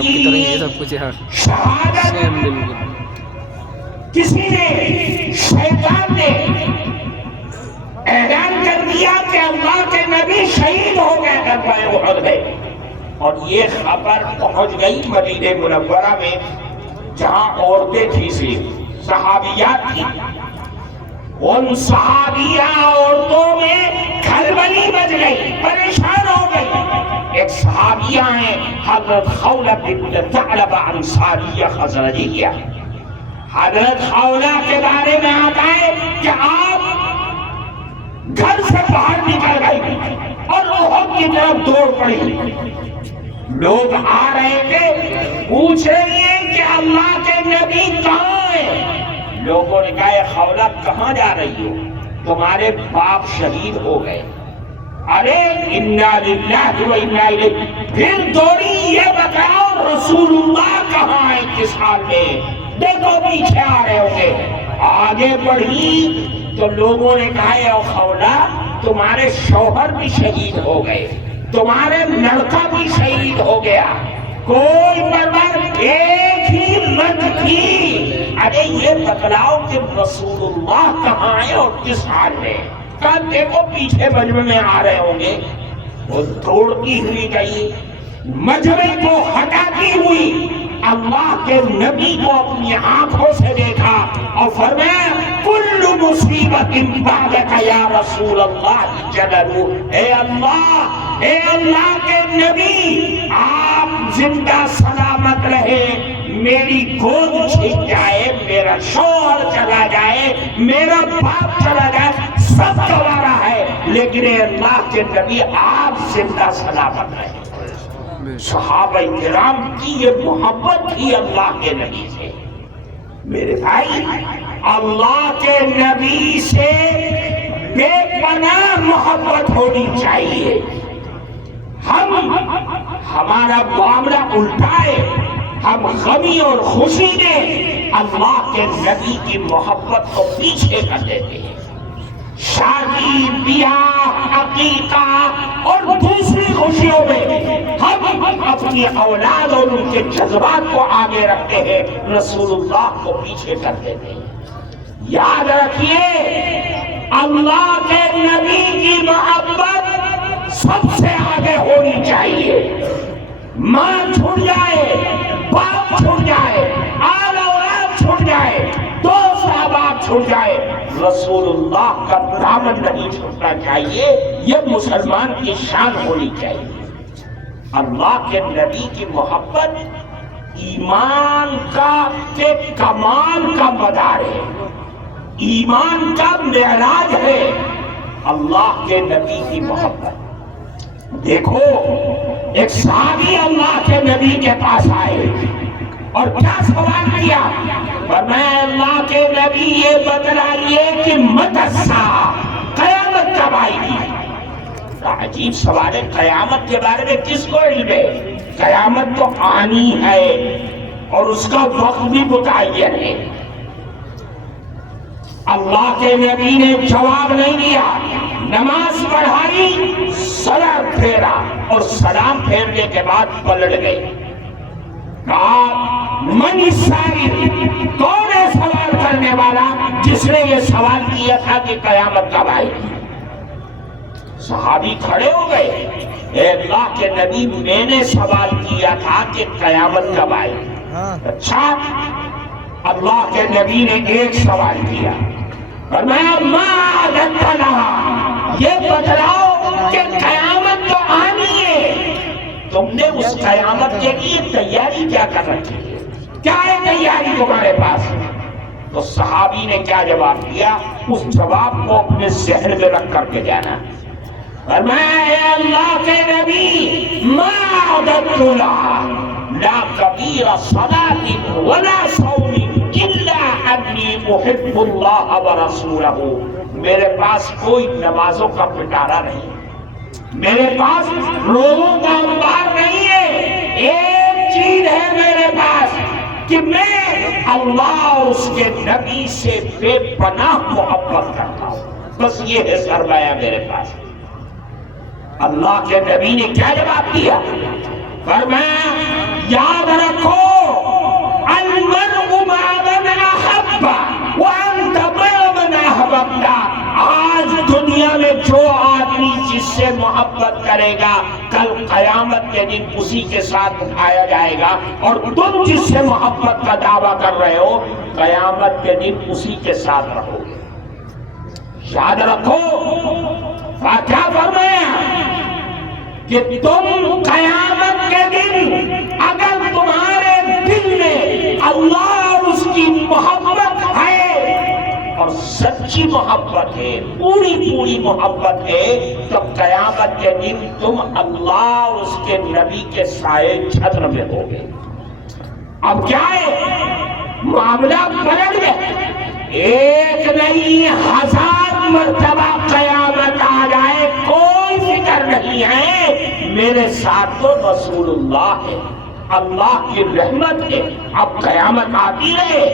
کی شہادت کسی نے شیطان نے اعلان کر دیا کہ اللہ کے نبی شہید ہو گئے غزوہ احد میں، اور یہ خبر پہنچ گئی مدینہ منورہ میں جہاں عورتیں تھیں، صرف صحابیات تھیں۔ ان صحابیہ عورتوں میں کھلبلی مچ گئی، پریشان ہو گئی۔ ایک صحابیہ ہیں حضرت خولہ بنت ثعلبہ انصاریہ خزرجیہ۔ حضرت خولہ کے بارے میں آتا ہے کہ آپ گھر سے باہر نکل گئی اور احد کی طرف دوڑ پڑی۔ لوگ آ رہے تھے، پوچھ رہے ہیں کہ اللہ کے نبی کہاں ہیں؟ لوگوں نے کہا خولہ کہاں جا رہی ہو؟ تمہارے باپ شہید ہو گئے۔ ارے انا للہ و انا الیہ، پھر دوڑی یہ بتاؤ رسول اللہ کہاں ہے کس حال میں؟ دیکھو پیچھے آ رہے ہوں گے۔ آگے بڑھی تو لوگوں نے کہا اے خولہ تمہارے شوہر بھی شہید ہو گئے، تمہارے لڑکا بھی شہید ہو گیا، کوئی پرواہ، ایک ہی مرد تھی۔ ارے یہ بتلاؤ کہ رسول اللہ کہاں ہے اور کس حال میں؟ کہا دیکھو پیچھے مجمع میں آ رہے ہوں گے۔ وہ دوڑتی ہوئی گئی، مجمع کو ہٹاتی ہوئی اللہ کے نبی کو اپنی آنکھوں سے دیکھا اور فرمایا کل مصیبت بعدک یا رسول اللہ جللو، اے اللہ کے نبی آپ زندہ سلامت رہے، میری گود چھن جائے، میرا شوہر چلا جائے، میرا باپ چلا جائے، سب گوارا ہے، لیکن اے اللہ کے نبی آپ زندہ سلامت رہے۔ صحابہ کرام کی یہ محبت تھی اللہ کے نبی سے۔ میرے بھائی اللہ کے نبی سے بے پناہ محبت ہونی چاہیے۔ ہمارا معاملہ الٹا ہے، ہم غمی اور خوشی میں اللہ کے نبی کی محبت کو پیچھے کر دیتے ہیں۔ شادی بیاہ عقیقہ اور دوسری خوشیوں میں ہم اپنی اولاد اور ان کے جذبات کو آگے رکھتے ہیں، رسول اللہ کو پیچھے کر دیتے ہیں۔ یاد رکھیے اللہ کے نبی کی محبت سب سے آگے ہونی چاہیے۔ ماں چھوٹ جائے، باپ چھوٹ جائے، آل اولاد چھوٹ جائے، دوست احباب چھوٹ جائے، رسول اللہ کا دامن نہیں چھوٹنا چاہیے۔ یہ مسلمان کی شان ہونی چاہیے۔ اللہ کے نبی کی محبت ایمان کا کمال کا مدار ہے، ایمان کا معراج ہے اللہ کے نبی کی محبت۔ دیکھو ایک صحابی اللہ کے نبی کے پاس آئے اور کیا سوال کیا؟ فرمایا اللہ کے نبی یہ بتلائیے کہ متی الساعہ، قیامت کب آئے گی؟ عجیب سوال ہے، قیامت کے بارے میں کس کو علم ہے؟ قیامت تو آنی ہے اور اس کا وقت بھی متعین ہے۔ اللہ کے نبی نے جواب نہیں دیا، نماز پڑھائی، سلام پھیرا اور سلام پھیرنے کے بعد پلٹ گئے۔ کہا من السائل، کون ہے سوال کرنے والا جس نے یہ سوال کیا تھا کہ قیامت کب آئے گی؟ صحابی کھڑے ہو گئے، اے اللہ کے نبی میں نے سوال کیا تھا کہ قیامت کب آئے گی۔ اچھا، اللہ کے نبی نے ایک سوال کیا، فرمایا ما اعددت لها، یہ بتلاؤ کہ قیامت تو آنی ہے، تم نے اس قیامت کے لیے تیاری کیا کر رکھی ہے؟ کیا ہے تیاری تمہارے پاس؟ تو صحابی نے کیا جواب دیا؟ اس جواب کو اپنے ذہن میں رکھ کر کے جانا۔ فرمایا اے اللہ کے نبی ما اعددت لها لا کبیر صلاۃ ولا صوم الا انی احب اللہ ورسولہ، میرے پاس کوئی نمازوں کا پٹارا نہیں، میرے پاس روزوں کا انبار نہیں ہے، ایک چیز ہے میرے پاس کہ میں اللہ اور اس کے نبی سے بے پناہ محبت کرتا ہوں، بس یہ ہے سرمایہ میرے پاس۔ اللہ کے نبی نے کیا جواب دیا؟ فرمایا یا پڑے گا، کل قیامت کے دن اسی کے ساتھ اٹھایا جائے گا، اور تم جس سے محبت کا دعویٰ کر رہے ہو قیامت کے دن اسی کے ساتھ رہو گے۔ یاد رکھو کیا فرمایا کہ تم قیامت کے دن اگر تمہارے دل میں اللہ اور اس کی محبت ہے اور سچی محبت ہے، پوری پوری محبت ہے، تو قیامت کے دن تم اللہ اور اس کے نبی کے سائے چھتر میں ہوگے۔ اب کیا ہے معاملہ پلٹ گیا، ایک نہیں 1000 مرتبہ قیامت آ جائے کوئی فکر نہیں ہے، میرے ساتھ تو رسول اللہ ہے، اللہ کی رحمت ہے۔ اب قیامت آتی رہے،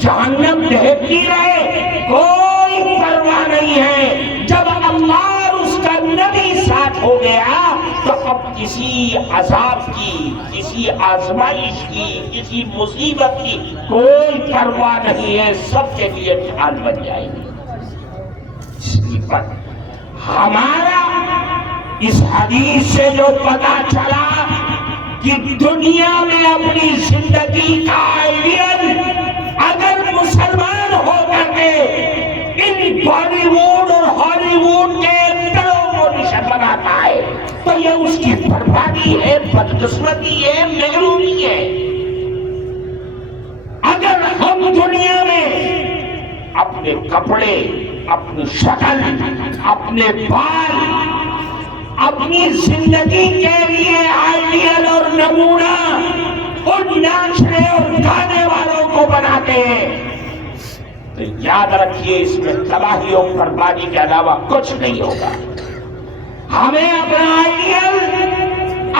جہنم دہتی رہے، کوئی پرواہ نہیں ہے۔ جب اللہ اور اس کا نبی ساتھ ہو گیا تو اب کسی عذاب کی، کسی آزمائش کی، کسی مصیبت کی کوئی پرواہ نہیں ہے، سب کے لیے ڈھال بن جائے گی۔ ہمارا اس حدیث سے جو پتا چلا کہ دنیا میں اپنی زندگی کا آئیڈیل اگر مسلمان ہو کر کے ان بالی ووڈ اور ہالی ووڈ کے ایکٹروں کو نشان بناتا ہے تو یہ اس کی بربادی ہے، بدقسمتی ہے، محرومی ہے۔ اگر ہم دنیا میں اپنے کپڑے، اپنی شکل، اپنے بال، اپنی زندگی کے لیے آئیڈیل اور نمونہ ان ناچنے اور گانے والوں کو بناتے ہیں تو یاد رکھیے اس میں تباہی اور بربادی کے علاوہ کچھ نہیں ہوگا۔ ہمیں اپنا آئیڈیل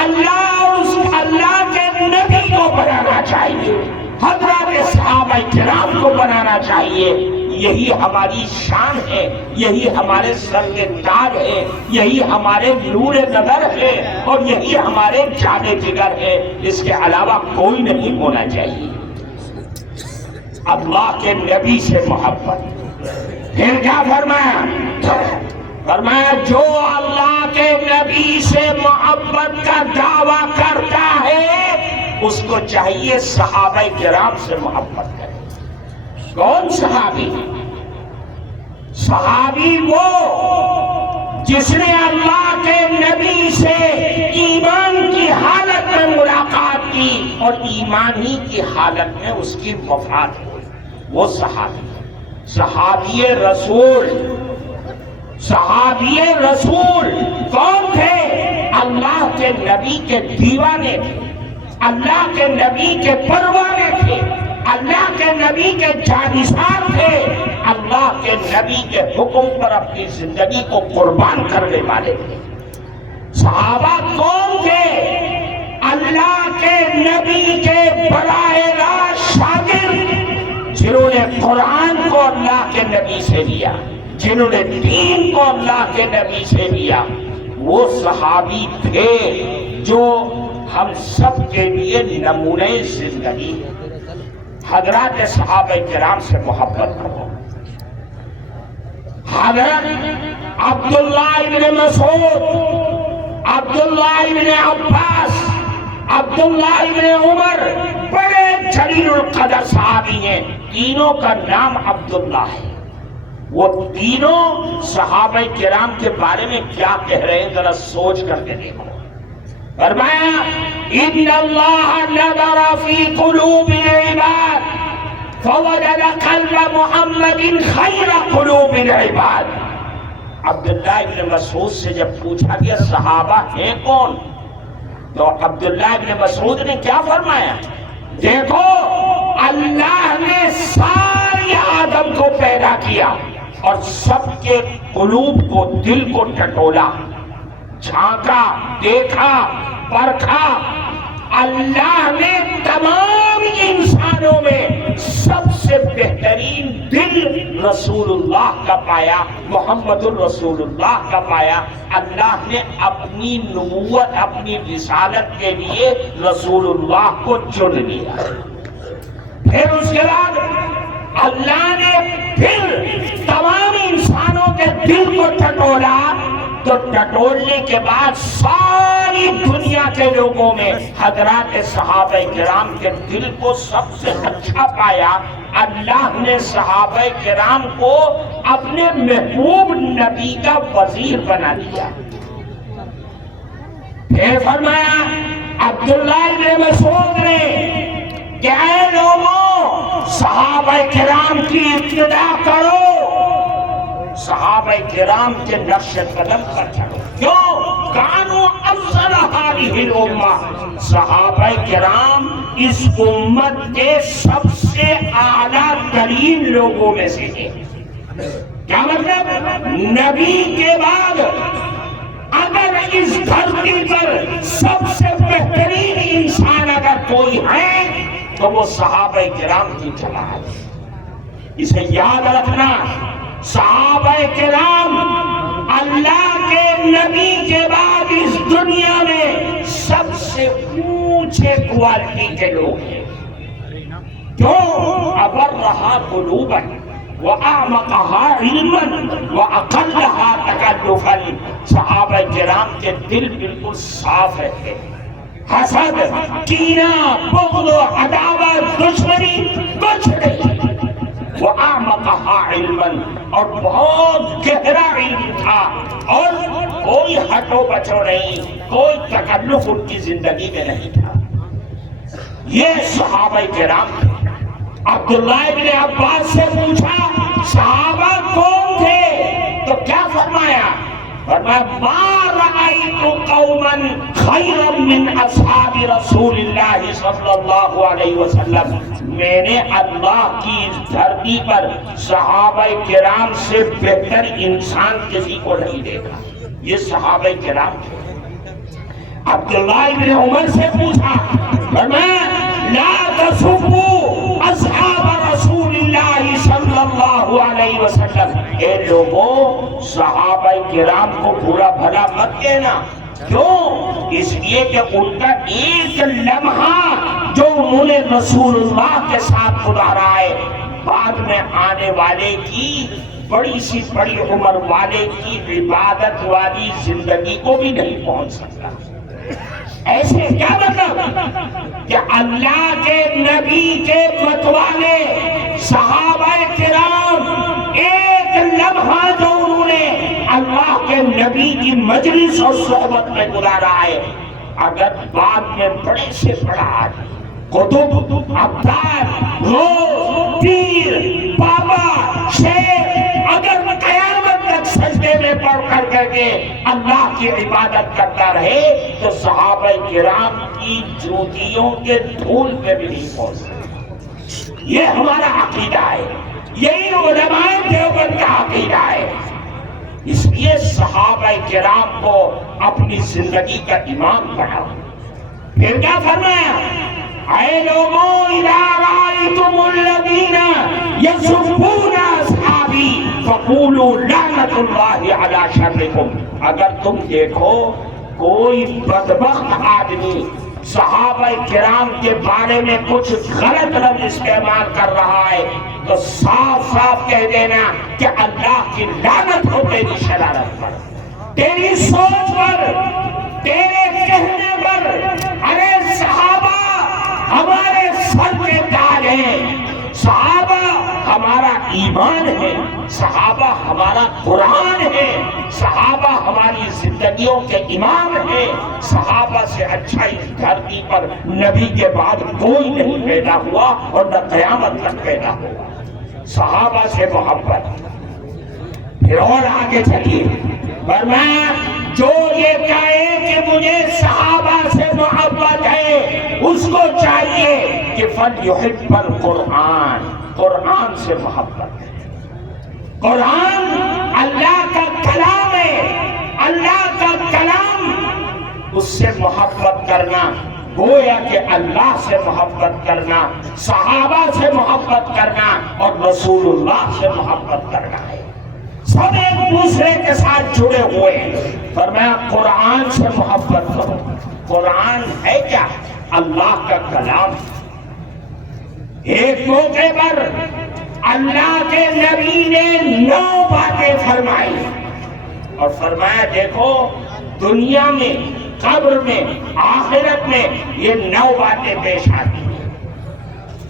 اللہ اور اس اللہ کے نبی کو بنانا چاہیے، حضرات صحابہ کرام کو بنانا چاہیے۔ یہی ہماری شان ہے، یہی ہمارے سر کے تاج ہے، یہی ہمارے نور نظر ہے، اور یہی ہمارے جان جگر ہے۔ اس کے علاوہ کوئی نہیں ہونا چاہیے۔ اللہ کے نبی سے محبت، پھر کیا فرمایا؟ فرمایا جو اللہ کے نبی سے محبت کا دعویٰ کرتا ہے اس کو چاہیے صحابہ کرام سے محبت کرے۔ کون صحابی؟ صحابی وہ جس نے اللہ کے نبی سے ایمان کی حالت میں ملاقات کی اور ایمان ہی کی حالت میں اس کی وفات ہوئی، وہ صحابی۔ صحابی رسول، صحابی رسول کون تھے؟ اللہ کے نبی کے دیوانے تھے، اللہ کے نبی کے پروانے تھے، اللہ کے نبی کے جانثار تھے، اللہ کے نبی کے حکم پر اپنی زندگی کو قربان کرنے والے تھے۔ صحابہ کون تھے؟ اللہ کے نبی کے براہ راست شاگرد، جنہوں نے قرآن کو اللہ کے نبی سے لیا، جنہوں نے دین کو اللہ کے نبی سے لیا، وہ صحابی تھے جو ہم سب کے لیے نمونہ زندگی ہے۔ حضرات صحابہ کرام سے محبت کرو۔ حضرت عبداللہ ابن مسعود، عبداللہ ابن عباس، عبداللہ ابن عمر بڑے جلیل القدر صحابی ہیں، تینوں کا نام عبداللہ ہے۔ وہ تینوں صحابہ کرام کے بارے میں کیا کہہ رہے ہیں ذرا سوچ کر کے دیکھو۔ فرمایا ان اللہ نظر فی قلوب العباد فوجد قلب محمد خیر قلوب العباد۔ عبداللہ ابن مسعود سے جب پوچھا گیا صحابہ ہیں کون تو عبداللہ ابن مسعود نے کیا فرمایا؟ دیکھو اللہ نے سارے آدم کو پیدا کیا اور سب کے قلوب کو، دل کو ٹٹولا، جھانکا، دیکھا، پرکھا۔ اللہ نے تمام انسانوں میں سب سے بہترین دل رسول اللہ کا پایا، محمد الرسول اللہ کا پایا۔ اللہ نے اپنی نبوت، اپنی رسالت کے لیے رسول اللہ کو چن لیا۔ پھر اس کے بعد اللہ نے پھر تمام انسانوں کے دل کو ٹٹولا تو ٹٹولنے کے بعد ساری دنیا کے لوگوں میں حضرات صحابہ کرام کے دل کو سب سے اچھا پایا. اللہ نے صحابہ کرام کو اپنے محبوب نبی کا وزیر بنا دیا. پھر فرمایا عبداللہ بن مسعود نے کہ اے لوگوں صحابہ کرام کی ابتدا کرو, صحابہ کرام کے نقش قدم پر چلو. کیوں؟ کانوا افضل هذه الامہ, صحابہ کرام اس امت کے سب سے اعلیٰ ترین لوگوں میں سے ہیں. کیا مطلب؟ نبی کے بعد اگر اس دھرتی پر سب سے بہترین انسان اگر کوئی ہے تو وہ صحابہ کرام کی جماعت ہے. اسے یاد رکھنا, صحابہ کرام اللہ کے نبی کے بعد اس دنیا میں سب سے اونچے کوالٹی کے لوگ ہیں. کیوں؟ ابرھا قلوبا وَأَعْمَقَهَا عِلْمًا وَأَقَلَّهَا تَكَلُّفًا, صحابہ کرام کے دل بالکل صاف رہتے, حسد, کینہ, بغض و عداوت, دشمنی کچھ نہیں. وَأَعْمَقَهَا عِلْمًا, اور بہت گہرا علم تھا, اور کوئی ہٹو بچو نہیں, کوئی تکلف ان کی زندگی میں نہیں تھا. یہ صحابہ کرام تھے. عبداللہ بن عباس سے پوچھا صحابہ کون تھے تو کیا فرمایا؟ فرمایا ما رأیت قوما خیرا من اصحاب رسول اللہ صلی اللہ علیہ وسلم, میں نے اللہ کی اس دھرتی پر صحابہ کرام سے بہتر انسان کسی کو نہیں دیکھا. یہ صحابہ کرام تھے. عبداللہ بن عمر سے پوچھا, فرمایا لا تسبوا اصحاب رسول اللہ صلی اللہ علیہ وسلم, اے لوگوں صحابہ کرام کو برا بھلا مت کہنا. کیوں؟ اس لیے کہ ان کا ایک لمحہ جو انہوں نے رسول اللہ کے ساتھ گزارا ہے, بعد میں آنے والے کی بڑی سی بڑی عمر والے کی عبادت والی زندگی کو بھی نہیں پہنچ سکتا. ایسے کیا مطلب کہ اللہ کے نبی کے متوالے صحابہ کرام ایک لمحہ جو انہوں نے اللہ کے نبی کی مجلس اور صحبت میں گزارا ہے, اگر بعد میں بڑے سے بڑا قطب, ابدال, غوث, پیر, بابا, شیخ اگر قیامت تک سجدے میں پڑھ کر کے اللہ کی عبادت کرتا رہے تو صحابہ کرام کی جوتیوں کے دھول پہ بھی نہیں پہنچ سکتے. یہ ہمارا عقیدہ ہے, یہی علماء دیوبند کا عقیدہ ہے. اس لیے صحابہ کرام کو اپنی زندگی کا امام بناؤ. پھر کیا فرمایا؟ اے لوگوں اذا رأیتم الذین یسبون اصحابی فقولوا لعنت اللہ علی شرکم, اگر تم دیکھو کوئی بدبخت آدمی صحابہ کرام کے بارے میں کچھ غلط لفظ استعمال کر رہا ہے تو صاف صاف کہہ دینا کہ اللہ کی لعنت ہو تیری شرارت پر, تیری سوچ پر, تیرے کہنے پر. ارے صحابہ ہمارے سر کے تاج ہیں, صحابہ ہمارا ایمان ہے, صحابہ ہمارا قرآن ہے, صحابہ ہماری زندگیوں کے امام ہیں. صحابہ سے اچھا اس دھرتی پر نبی کے بعد کوئی نہیں پیدا ہوا اور نہ قیامت تک پیدا ہوا. صحابہ سے محبت. پھر اور آگے چلیے, فرمایا جو یہ کہے کہ مجھے صحابہ سے محبت ہے اس کو چاہیے کہ فَلْيُحِبَّ الْقُرْآنَ, قرآن سے محبت ہے. قرآن اللہ کا کلام ہے, اللہ کا کلام, اس سے محبت کرنا گویا کہ اللہ سے محبت کرنا, صحابہ سے محبت کرنا اور رسول اللہ سے محبت کرنا ہے. سب ایک دوسرے کے ساتھ جڑے ہوئے ہیں. فرمایا قرآن سے محبت کرو. قرآن ہے کیا؟ اللہ کا کلام. ایک موقع پر اللہ کے نبی نے 9 باتیں فرمائی اور فرمایا دیکھو دنیا میں، قبر میں، آخرت میں یہ 9 باتیں پیش آتی ہیں۔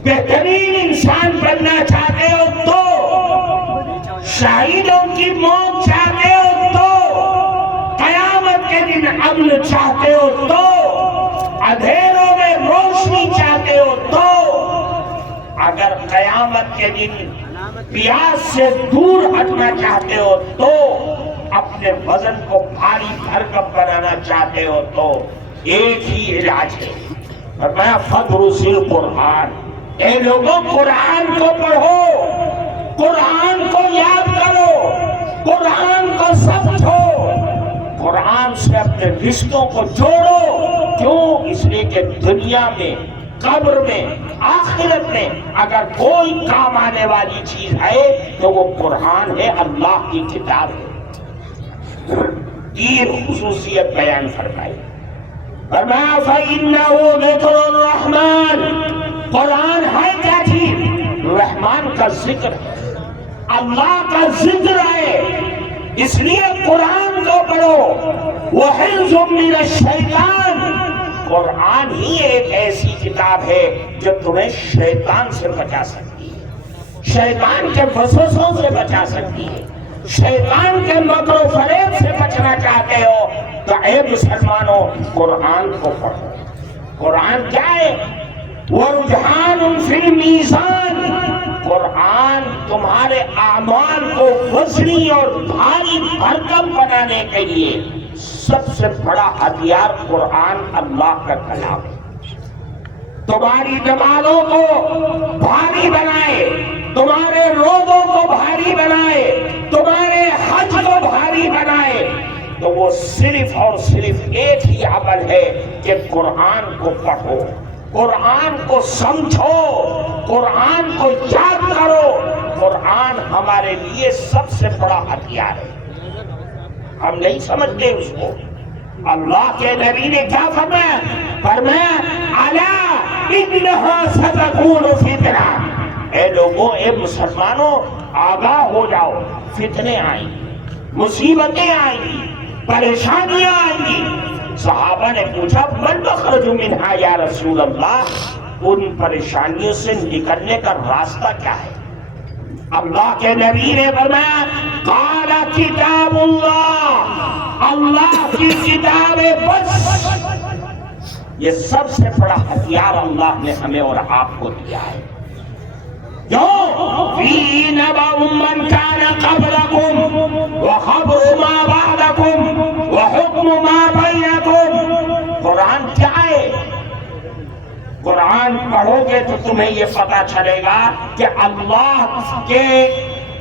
بہترین انسان بننا چاہتے ہو تو، شہیدوں کی موت چاہتے ہو تو، قیامت کے دن امن چاہتے ہو تو، اندھیروں میں روشنی چاہتے ہو تو، اگر قیامت کے دن پیاس سے دور ہٹنا چاہتے ہو تو، اپنے وزن کو بھاری بھرکم بنانا چاہتے ہو تو ایک ہی علاج ہے، فرمایا فدرس القرآن، اے لوگوں قرآن کو پڑھو، قرآن کو یاد کرو، قرآن کو سمجھو، قرآن سے اپنے رشتوں کو جوڑو۔ کیوں؟ اس لیے کہ دنیا میں، قبر میں، آخرت میں اگر کوئی کام آنے والی چیز ہے تو وہ قرآن ہے، اللہ کی کتاب ہے۔ یہ خصوصیت بیان فرمائی، فرمایا فَإِنَّهُ ذِكْرُ الرَّحْمَنِ، قرآن ہے کیا چیز؟ رحمان کا ذکر ہے، اللہ کا ذکر ہے، اس لیے قرآن کو پڑھو۔ وَحِفْظٌ مِّنَ الشَّيْطَانِ، قرآن ہی ایک ایسی کتاب ہے جو تمہیں شیطان سے بچا سکتی ہے، شیطان کے وسوسوں سے بچا سکتی ہے، شیطان کے مکر و فریب سے بچنا چاہتے ہو تو اے مسلمانوں قرآن کو پڑھو۔ قرآن کیا ہے؟ وَرُجْحَانٌ فِي الْمِيزَانِ، قرآن تمہارے اعمال کو وزنی اور بھاری بھرکم بنانے کے لیے سب سے بڑا ہتھیار قرآن اللہ کا کلام ہے۔ تمہاری نمازوں کو بھاری بنائے، تمہارے روزوں کو بھاری بنائے، تمہارے حج کو بھاری بنائے، تو وہ صرف اور صرف ایک ہی عمل ہے کہ قرآن کو پڑھو، قرآن کو سمجھو، قرآن کو یاد کرو۔ قرآن ہمارے لیے سب سے بڑا ہتھیار ہے، ہم نہیں سمجھتے اس کو۔ اللہ کے نبی نے کیا فرمایا؟ فرمایا الا انہا ستکون فتنہ، اے لوگوں، اے مسلمانوں آگاہ ہو جاؤ، فتنے آئیں گی، مصیبتیں آئیں گی، پریشانیاں آئیں گی۔ صحابہ نے پوچھا من مخرج منہا یا رسول اللہ، ان پریشانیوں سے نکلنے کا راستہ کیا ہے؟ اللہ کے نبی نے فرمایا قال کتاب اللہ، اللہ کی کتاب بس، یہ سب سے بڑا ہتھیار اللہ نے ہمیں اور آپ کو دیا ہے۔ کیوں؟ فِي نَبَأٌ مَّن كَانَ قَبْلَكُمْ وَخَبْرُ مَا بَعْدَكُمْ وَحُكْمُ مَا بَيْنَكُمْ، قرآن کیا ہے؟ قرآن پڑھو گے تو تمہیں یہ پتا چلے گا کہ اللہ کے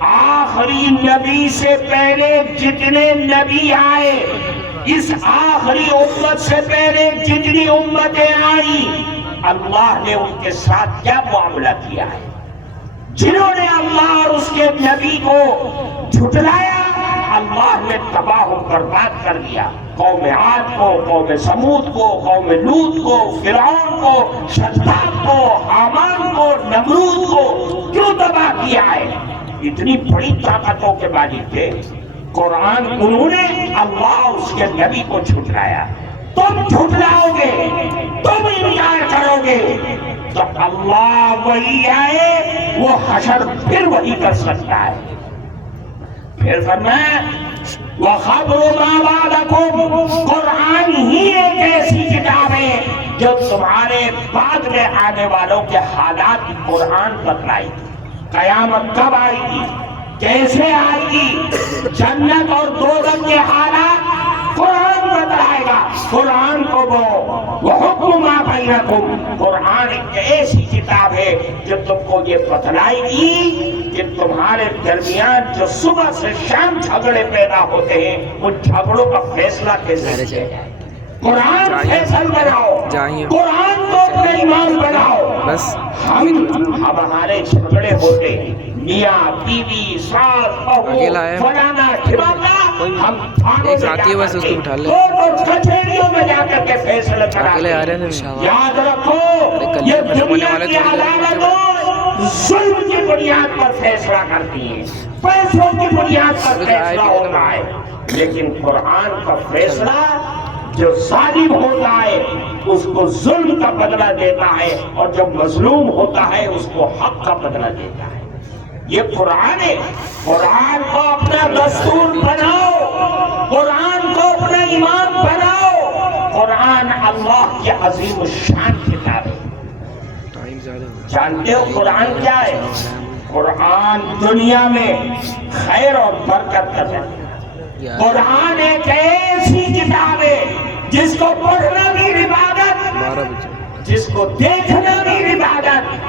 آخری نبی سے پہلے جتنے نبی آئے، اس آخری امت سے پہلے جتنی امتیں آئیں، اللہ نے ان کے ساتھ کیا معاملہ کیا ہے۔ جنہوں نے اللہ اور اس کے نبی کو جھٹلایا، اللہ نے تباہ و برباد کر دیا۔ قوم عاد کو، قوم سمود کو، قوم لوط کو، فرعون کو، شداد کو، حامان کو، نمرود کو کیوں تباہ کیا ہے؟ اتنی بڑی طاقتوں کے مالک تھے، قرآن انہوں نے اللہ اور اس کے نبی کو جھٹلایا۔ تم جھٹلاؤ گے، تم انکار کرو گے تو اللہ وہی آئے، وہ حشر پھر وہی کر سکتا ہے۔ پھر فرمایا وَخَبْرُ مَا بَعْدَكُمْ، قرآن ہی ایک ایسی کتاب ہے جو تمہارے بعد میں آنے والوں کے حالات قرآن بتلائے گی۔ قیامت کب آئے گی، کیسے آئے گی، جنت اور دوزخ کے حالات قرآن بتلائے گا۔ قرآن کو وَحُكْمُ مَا بَيْنَكُمْ، قرآن ایک ایسی کتاب ہے جو تم کو یہ بتلائے گی کہ تمہارے درمیان جو صبح سے شام جھگڑے پیدا ہوتے ہیں، ان جھگڑوں کا فیصلہ کیسے کیا جائے۔ قرآن فیصل بناؤ، قرآن کو اپنا امام بناؤ۔ بس ہمارے جھگڑے ہوتے ہیں، میاں بیوی، ساس بہو، فلانا ٹھمانا، ہم تھانوں میں جا کر کے اور کچہریوں میں جا کر کے فیصلہ کراتے ہیں۔ یاد رکھو یہ دنیا کی عدالتوں ظلم کی بنیاد پر فیصلہ کرتی ہیں۔ پیسوں کی بنیاد پر فیصلہ ہوتا ہے، لیکن قرآن کا فیصلہ جو ظالم ہوتا ہے اس کو ظلم کا بدلہ دیتا ہے، اور جو مظلوم ہوتا ہے اس کو حق کا بدلہ دیتا ہے۔ یہ قرآن ہے، قرآن کو اپنا دستور بناؤ، قرآن کو اپنا ایمان بناؤ۔ قرآن اللہ کی عظیم الشان کتاب ہے۔ جانتے ہو قرآن کیا ہے؟ قرآن دنیا میں خیر اور برکت کا ذریعہ۔ قرآن ایک ایسی کتاب ہے جس کو پڑھنا بھی عبادت، جس کو دیکھنا بھی عبادت،